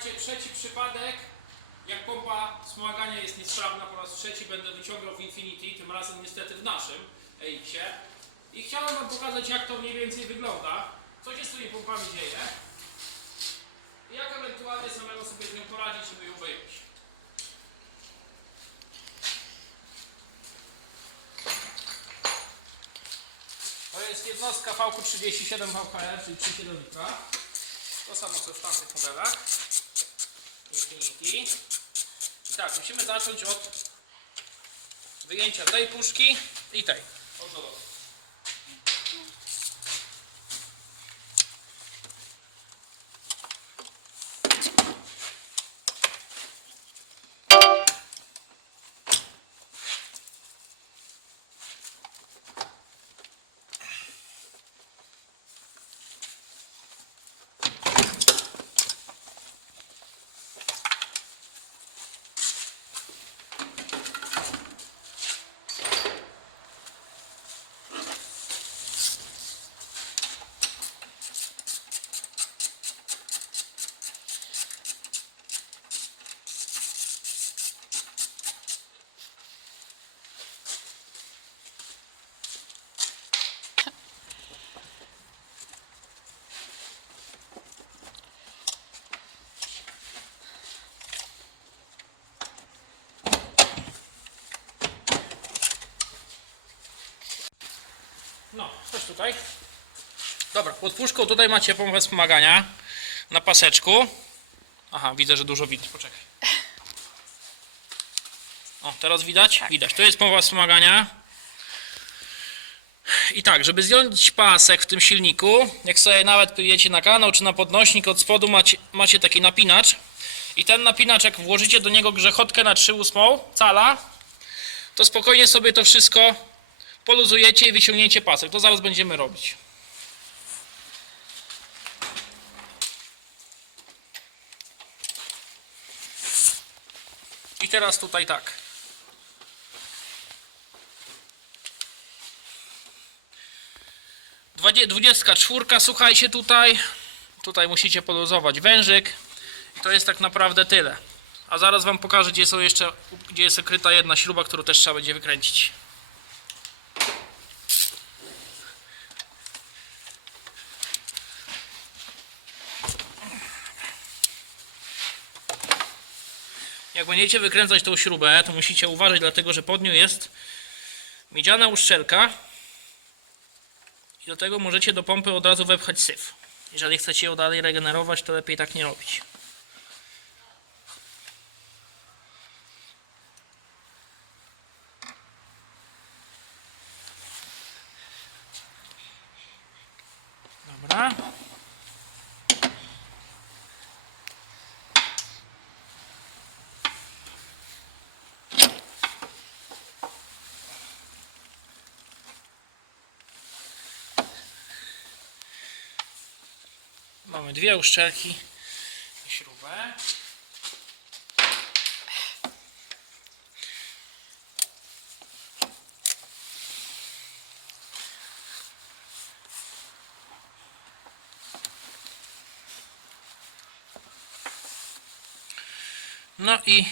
trzeci przypadek, jak pompa wspomagania jest niesprawna, po raz trzeci będę wyciągał w Infinity, tym razem niestety w naszym EX-ie. I chciałem wam pokazać, jak to mniej więcej wygląda, co się z tymi pompami dzieje i jak ewentualnie samego sobie z nią poradzić, żeby ją wyjąć. To jest jednostka VQ37 VKR, czyli 3 litra. To samo co w tamtych modelach. I tak, musimy zacząć od wyjęcia tej puszki i tej. Od tutaj. Dobra, pod puszką tutaj macie pompę wspomagania na paseczku. Aha, widzę, że dużo widać. Poczekaj. O, teraz widać? Widać. To jest pompa wspomagania. I tak, żeby zdjąć pasek w tym silniku, jak sobie nawet pójdziecie na kanał czy na podnośnik, od spodu macie, macie taki napinacz. I ten napinacz, jak włożycie do niego grzechotkę na 3,8 cala, to spokojnie sobie to wszystko poluzujecie i wyciągnięcie pasek. To zaraz będziemy robić. I teraz tutaj tak. Dwudziestka czwórka, słuchajcie tutaj. Tutaj musicie poluzować wężyk. To jest tak naprawdę tyle. A zaraz wam pokażę, gdzie są jeszcze, gdzie jest ukryta jedna śruba, którą też trzeba będzie wykręcić. Jak będziecie wykręcać tą śrubę, to musicie uważać, dlatego że pod nią jest miedziana uszczelka i do tego możecie do pompy od razu wepchać syf. Jeżeli chcecie ją dalej regenerować, to lepiej tak nie robić. Dobra. Mamy dwie uszczelki i śrubę. No i,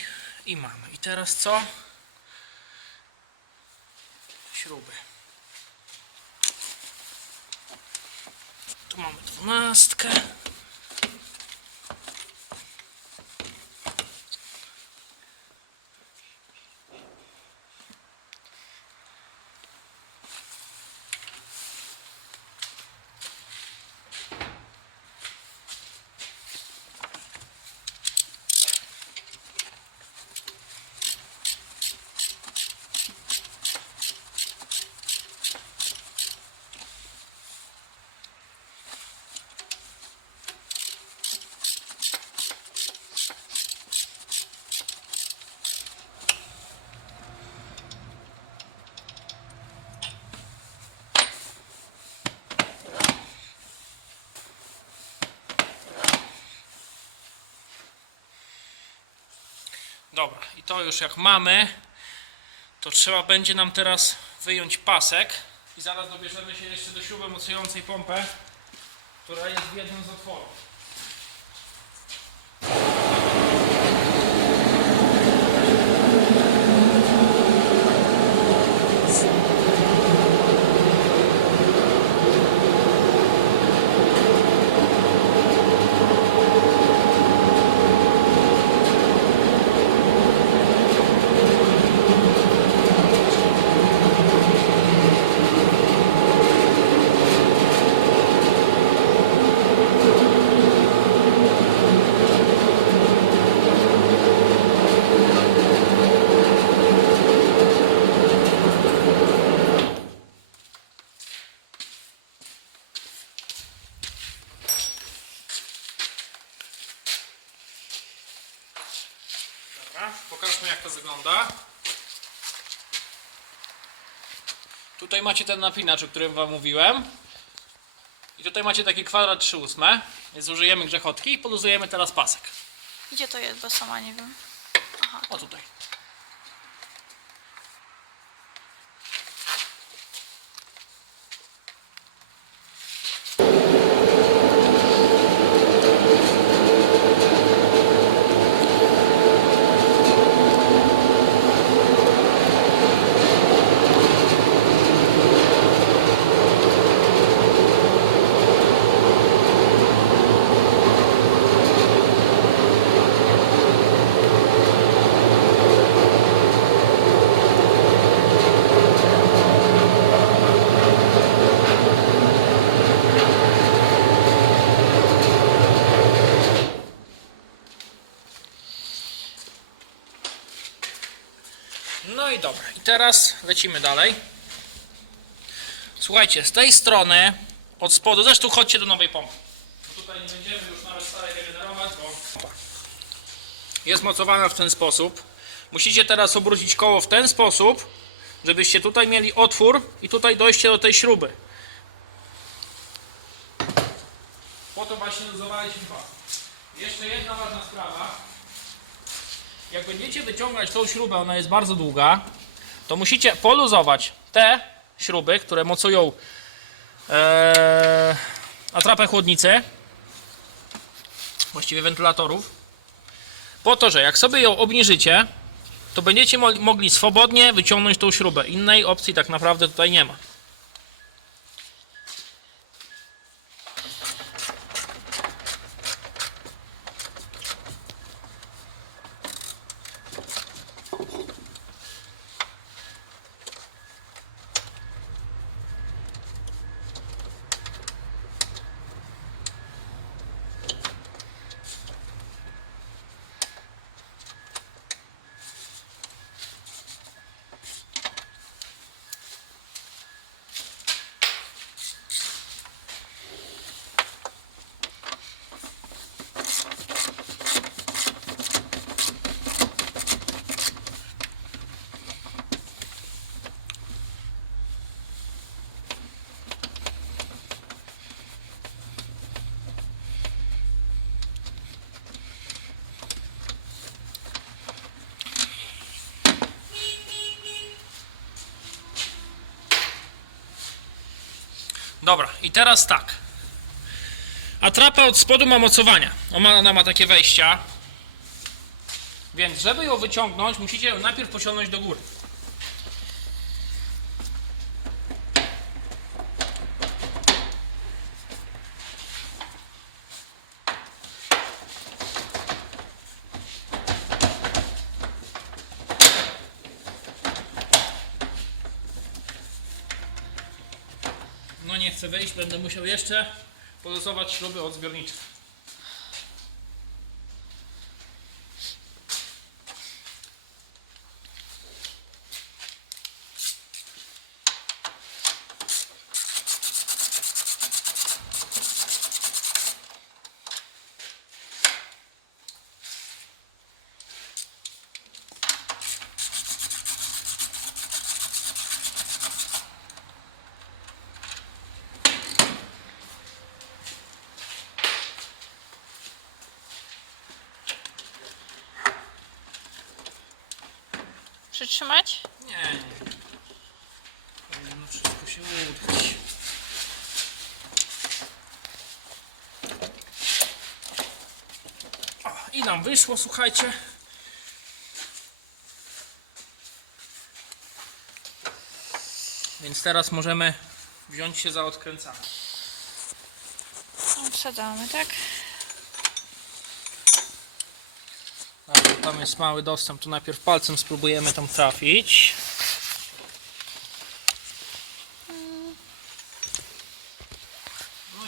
i mamy. I teraz co? Śruby. Tu mamy dwunastkę. Dobra, i to już jak mamy, to trzeba będzie nam teraz wyjąć pasek i zaraz dobierzemy się jeszcze do śruby mocującej pompę, która jest w jednym z otworów. Dobra, pokażmy jak to wygląda. Tutaj macie ten napinacz, o którym wam mówiłem. I tutaj macie taki kwadrat 3 ósme. Więc użyjemy grzechotki i poluzujemy teraz pasek. Gdzie to jest, bo sama nie wiem. Aha, O tutaj. No i dobra. I teraz lecimy dalej. Słuchajcie, z tej strony, od spodu, zresztą chodźcie do nowej pompy. Bo tutaj nie będziemy już nawet starej regenerować, bo jest mocowana w ten sposób. Musicie teraz obrócić koło w ten sposób, żebyście tutaj mieli otwór i tutaj dojście do tej śruby. Po to właśnie luzowaliśmy pas. Jeszcze jedna ważna sprawa. Jak będziecie wyciągać tą śrubę, ona jest bardzo długa, to musicie poluzować te śruby, które mocują e, atrapę chłodnicy, właściwie wentylatorów, po to, że jak sobie ją obniżycie, to będziecie mo- mogli swobodnie wyciągnąć tą śrubę. Innej opcji tak naprawdę tutaj nie ma. Dobra, i teraz tak. Atrapa od spodu ma mocowania. Ona, ma takie wejścia. Więc, żeby ją wyciągnąć, musicie ją najpierw pociągnąć do góry. Chcę wyjść, będę musiał jeszcze poluzować śruby od zbiorniczych. Przytrzymać? Nie, nie. Powinno wszystko się udać. O, I nam wyszło, słuchajcie. Więc teraz możemy wziąć się za odkręcanie. Wsadzamy, tak? Dobra, tam jest mały dostęp, to najpierw palcem spróbujemy tam trafić. No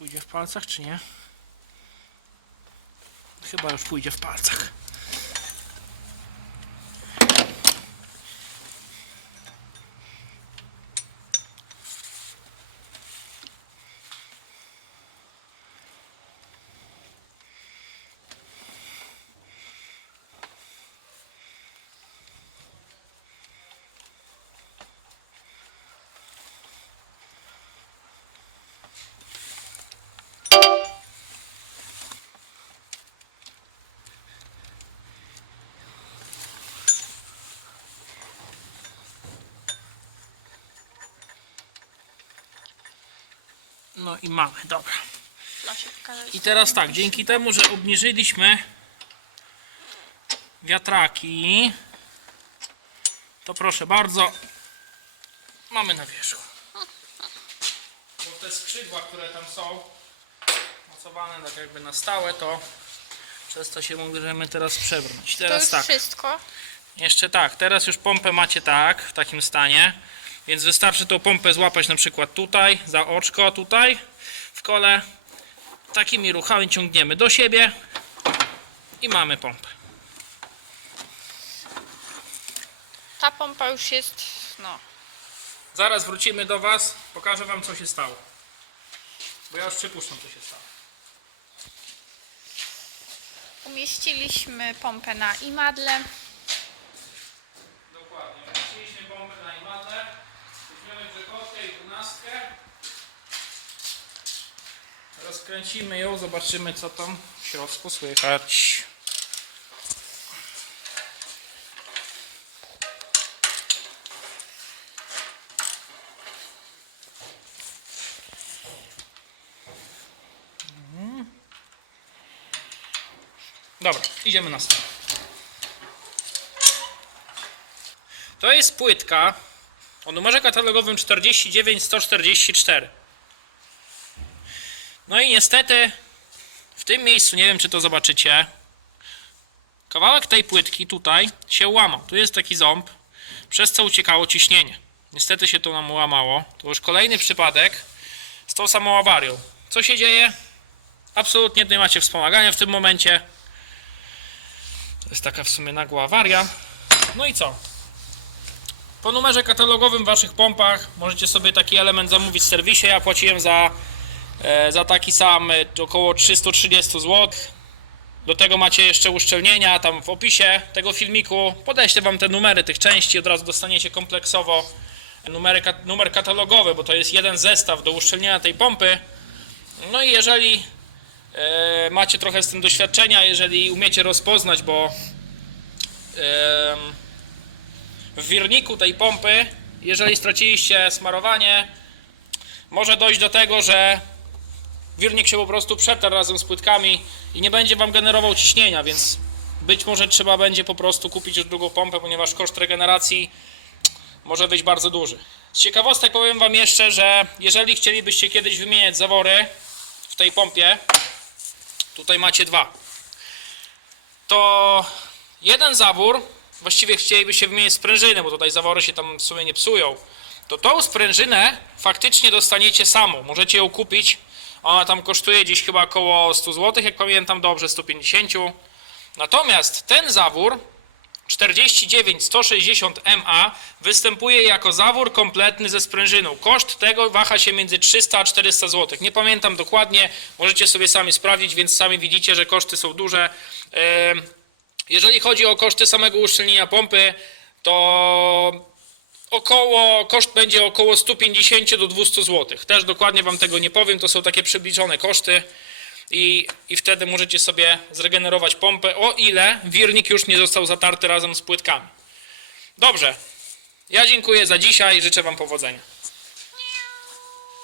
Pójdzie w palcach, czy nie? Chyba już pójdzie w palcach. No i mamy, dobra. I teraz tak, dzięki temu, że obniżyliśmy wiatraki, to proszę bardzo, mamy na wierzchu. Bo te skrzydła, które tam są mocowane tak jakby na stałe, to przez to się możemy teraz przebrnąć. To Teraz już tak. wszystko. Jeszcze tak, teraz już pompę macie tak, w takim stanie, więc wystarczy tą pompę złapać na przykład tutaj, za oczko tutaj w kole. Takimi ruchami ciągniemy do siebie i mamy pompę. Ta pompa już jest, no. Zaraz wrócimy do Was, pokażę Wam co się stało. Bo ja już przypuszczam co się stało. Umieściliśmy pompę na imadle. Dokładnie, wróciliśmy pompę na imadę, weźmiemy dwunastkę. Rozkręcimy ją, zobaczymy co tam w środku słychać. Mhm. Dobra, idziemy na stronę. To jest płytka o numerze katalogowym 49144. No i niestety w tym miejscu, nie wiem czy to zobaczycie, kawałek tej płytki tutaj się łamał. Tu jest taki ząb, przez co uciekało ciśnienie. Niestety się to nam łamało. To już kolejny przypadek z tą samą awarią. Co się dzieje? Absolutnie nie macie wspomagania w tym momencie. To jest taka w sumie nagła awaria. No i co? Po numerze katalogowym w waszych pompach możecie sobie taki element zamówić w serwisie. Ja płaciłem za, e, za taki sam e, około 330 zł. Do tego macie jeszcze uszczelnienia tam w opisie tego filmiku. Podeślę wam te numery tych części, od razu dostaniecie kompleksowo numery, numer katalogowy, bo to jest jeden zestaw do uszczelnienia tej pompy. No i jeżeli e, macie trochę z tym doświadczenia, jeżeli umiecie rozpoznać, bo w wirniku tej pompy, jeżeli straciliście smarowanie, może dojść do tego, że wirnik się po prostu przetarł razem z płytkami i nie będzie Wam generował ciśnienia, więc być może trzeba będzie po prostu kupić już drugą pompę, ponieważ koszt regeneracji może być bardzo duży. Z ciekawostek powiem Wam jeszcze, że jeżeli chcielibyście kiedyś wymieniać zawory w tej pompie, tutaj macie dwa, to jeden zawór, właściwie chcielibyście wymienić sprężynę, bo tutaj zawory się tam w sumie nie psują, to tą sprężynę faktycznie dostaniecie samą. Możecie ją kupić. Ona tam kosztuje gdzieś chyba około 100 zł, jak pamiętam dobrze, 150. Natomiast ten zawór 49 160 MA występuje jako zawór kompletny ze sprężyną. Koszt tego waha się między 300 a 400 zł. Nie pamiętam dokładnie, możecie sobie sami sprawdzić, więc sami widzicie, że koszty są duże. Em, Jeżeli chodzi o koszty samego uszczelnienia pompy, to około, koszt będzie około 150 do 200 zł. Też dokładnie Wam tego nie powiem, to są takie przybliżone koszty i, i wtedy możecie sobie zregenerować pompę, o ile wirnik już nie został zatarty razem z płytkami. Dobrze, ja dziękuję za dzisiaj, życzę Wam powodzenia.